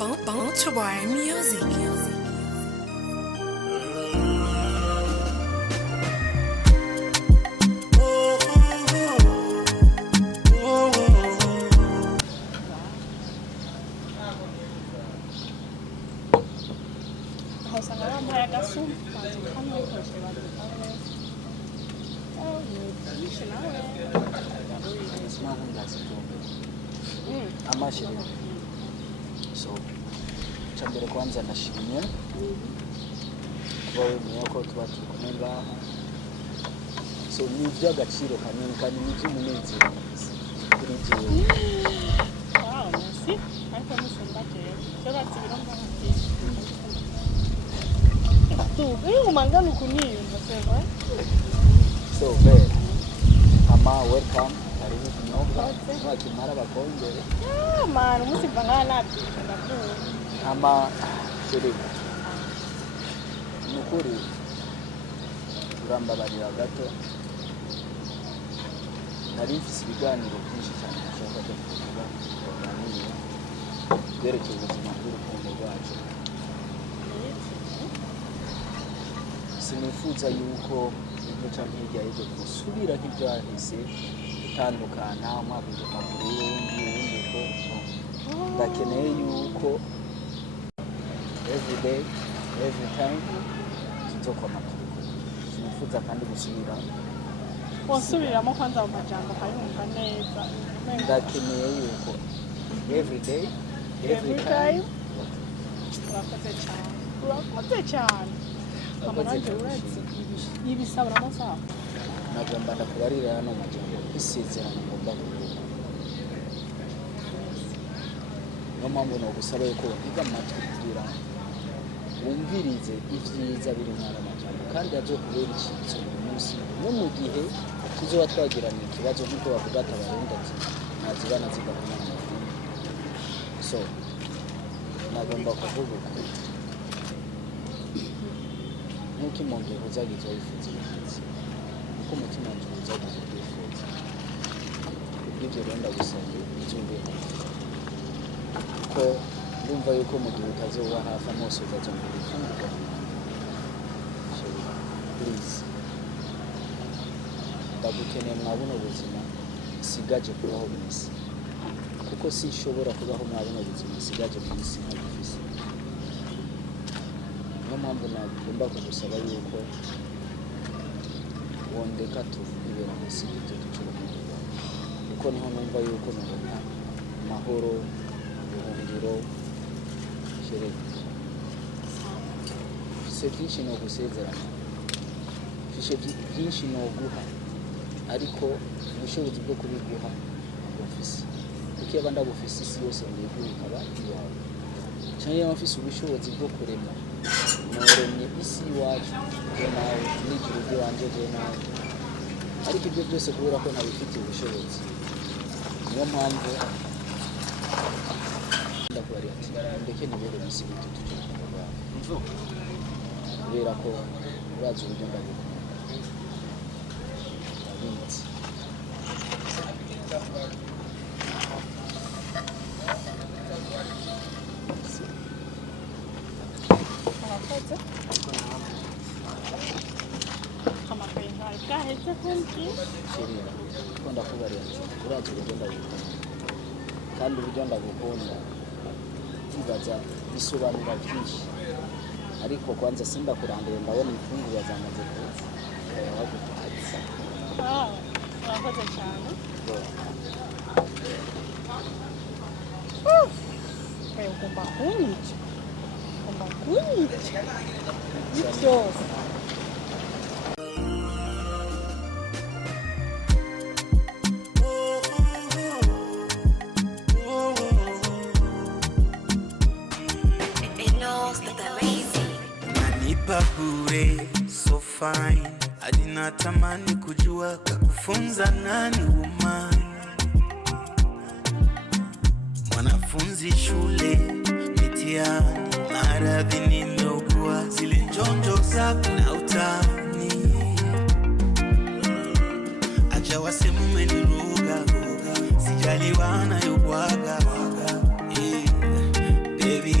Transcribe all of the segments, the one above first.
Bounce music. So chambere kwanza nashimye kuba wemeye ko tuba turi kumwe ngaha, so ni iby'agaciro kanini kandi ni iby'umunezero kuri jewe. Merci. Ariko musumbaje cyo batsibiromba tu umangana kuniyumva sema. So very ama welcome, karibu kinyobwa wakimara bakongere Man, musiva ngana ama shere nukuri urambabarira gato, nari mfise ibiganiro byinshi cyane nashaka ko tuvuga kuganira byerekeye ubuzima bw'urukundo rwacu. Sinifuza yuko ibyo cyangwa hirya y'ibyo gusubira nk'ibyahise gutandukana umwaka kure y'undi ko ndakeneye yuko every day every time tuzokoma turi kumwe. Sinifuza kandi gusubira wasubiramo kwanza mu majambo kayumva neza. ndakeneye yuko every day every time urakoze cyane amaranje uretse ibisabura amasaha nagomba ndakubarira hano majambo isezerano ngomba kuvuga. Niyo mpamvu nogusaba yuko ntiga amatwi kugira wumvirize ibyiza biri muri aya majambo kandi azokubera icyitso uyu munsi no mu gihe tuzoba twagiranye ikibazo nk'uko bavuga ati abarundi ati ntazibana zigakumana. So nagomba kuvuga ukuri nk'uko impundu uzagize wifuza ibyiza uko umutima wanjye uzagize ubwifuza. Kubw'ibyo rero ndagusabye ubyumveho kuko ndumva yuko mu gihe utazoba hafi amaso uzazongera ifungurwa. So please ndagukeneye mwa buno buzima sigaje kubaho mu isi, kuko sinshobora kubaho mwa buno buzima sigaje mu isi nk'abifise. Niyo mpamvu nagomba kugusaba yuko wondeka tuvibera mu isi ibyo ducurukundo rwawe, kuko niho numva yuko nabona amahoro, ubuhungiro, shereka. Mfise byinshi no gusezerana, mfise byinshi no guha, ariko ubushobozi bwo kubiguha ntabwo mfise, kuko iyo ndagufise isi yose ndiguha ikaba iyawe. Cyane iyo mfise ubushobozi bwo kurema noremye isi iwacu je nawe n'ijuru ry'iwanje je nawe, ariko ibyo byose kubera ko ntabifitiye ubushobozi. Niyo mpamvu ndakubarira ati ndeke nibere isi bitu tucyurukundo rwawe kubera ko urazi uburyo ndagukunda abitsi. Gahetse kunki Shirira ko ndakubarira ati urazi uburyo ndagukunda kandi uburyo ndagukunda bibaza bisobanura byinshi, ariko kwanza sindakurambere ndabona imfungurwa zamaze kuza wagutuhatse. urakoze cyane. Ugomba kunyica byose. Bure so fine, hadi natamani kujua kakufunza nani woman. Mwanafunzi shule mitihani, maradhi nimeugua, zile njonjo zako na utani. Acha waseme umeniruga, sijali wanayobwaga. Baby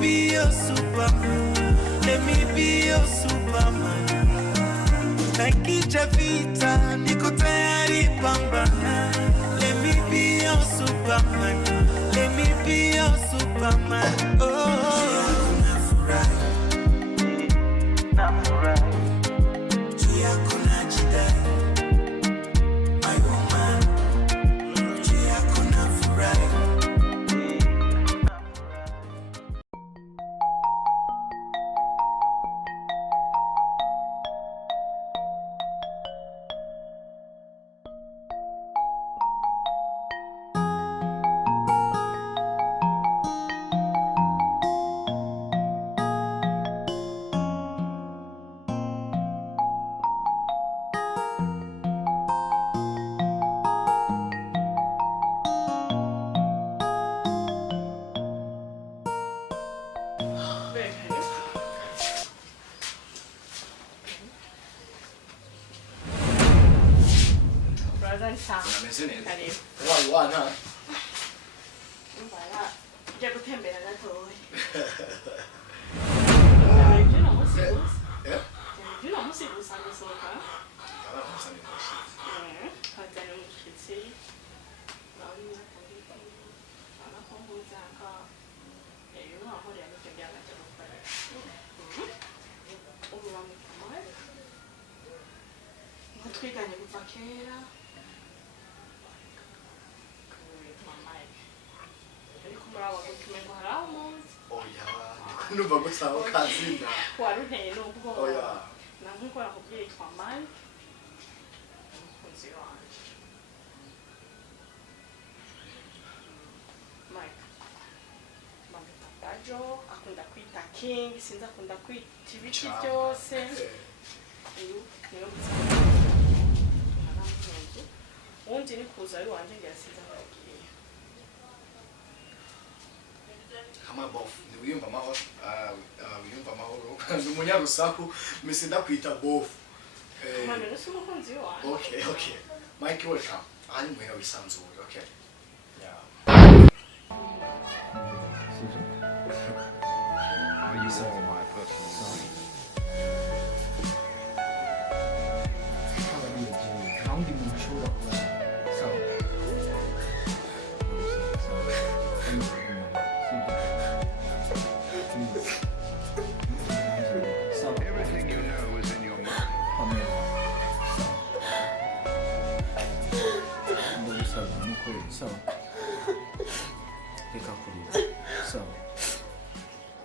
be your Superman. Let me be your Superman. Nakicha vita, niko tayari pambana. Let me be your Superman. Let me be your Superman. Oh, nafurahi. Juu yako najidai. My woman. Juu yako nafurahi. twiganye kuva kera ariko muri abo gutumengo hari aho umunsi oya numva gusa aho kazina warunteye n'ubwo oya na nk'uko nakubwiye yitwa Mike umukunzi wanje Mike bamwita Bajo akunda kwita King sinzi akunda kwita ibiti byose niyo undi ni kuza ari wanje ngiyasiza ngiye kama bof ni wiyumva amahoro ni umunyarusaku misi ndakwita bof mwana nisi umukunzi wanje okay Mike welcome ani mwera wisanzuye okay Are you all my personal Everything you know is in your mind.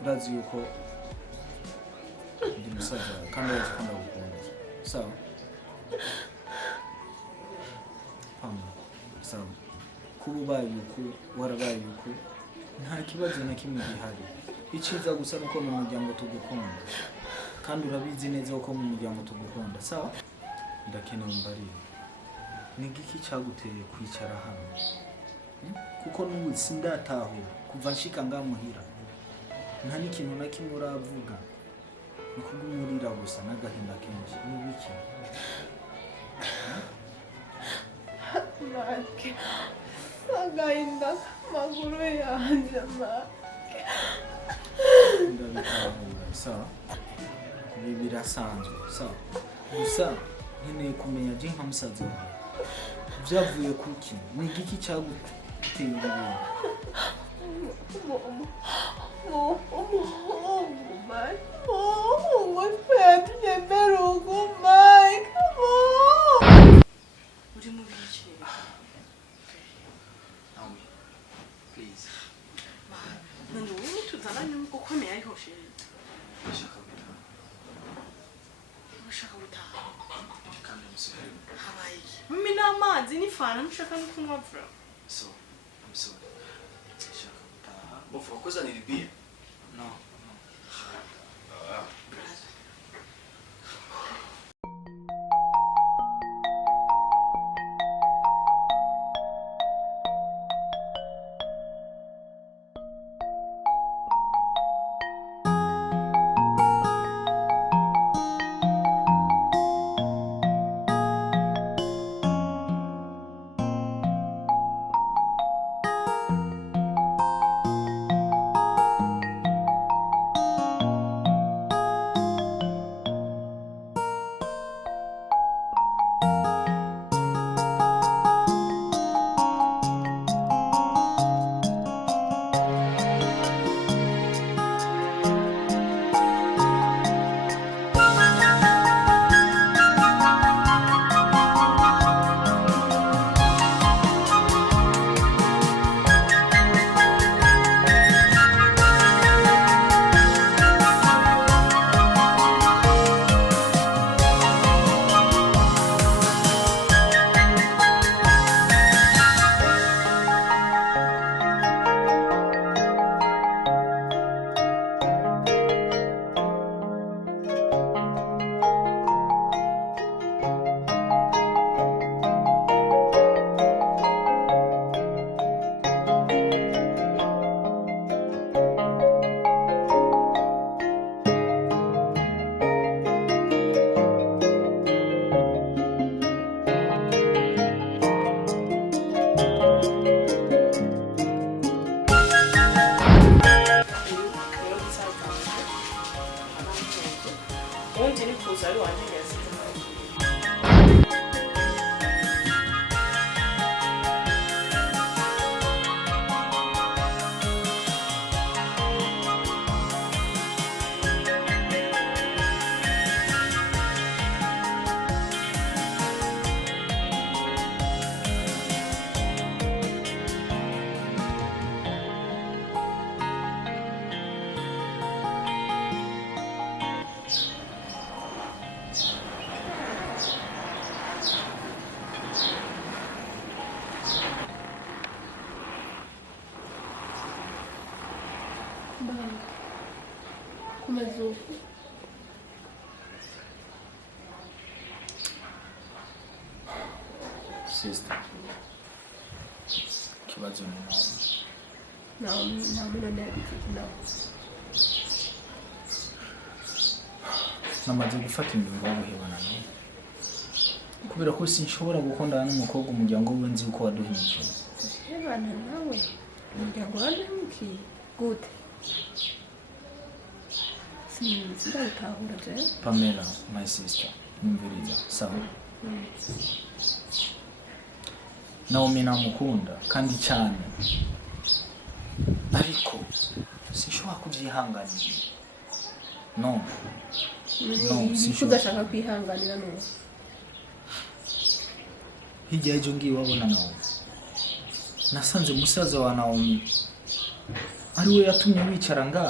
urazi yuko ndi musaza kandi urazi ko ndagukunda sawa sawa kuba ubaye uku warabaye uku nta kibazo na kimwe gihari iciza gusa nuko mu muryango tugukunda kandi urabizi neza ko mu muryango tugukunda sawa ndakeneye umbarire ni giki cyaguteye kwicara hano kuko n'ubu sindataho kuva nshika ngamuhira nta n'ikintu na kimwe uravuga ni kugumurira gusa n'agahinda kenshi ni biki Marke agahinda maguru yanjye Marke ndabitahura sawa ibi birasanzwe sawa gusa nkeneye kumenya je nka musaza wawe byavuye kuki ni giki cyaguteye ibintu please amazi n'ifana nshaka no kunywa vra so I'm sorry shaka gutaha uvuga ko zanira beer no kumeze uko sister kibazo ni nawe nta muntu yabifite nawe namaze gufata ingingo yo guhebana nawe kubera ko sinshobora gukundana n'umukobwa umuryango we nzi uko waduhemukiye. hebana nawe umuryango waduhemukiye gute sindabitahura je Pamela my sister nyumviriza sawa Naomi namukunda kandi cyane ariko sinshobora kubyihanganira no udashaka kwihanganira no hirya y'ejo ngiye wabona Naomi nasanze musaza wa Naomi ari we yatumye wicara nga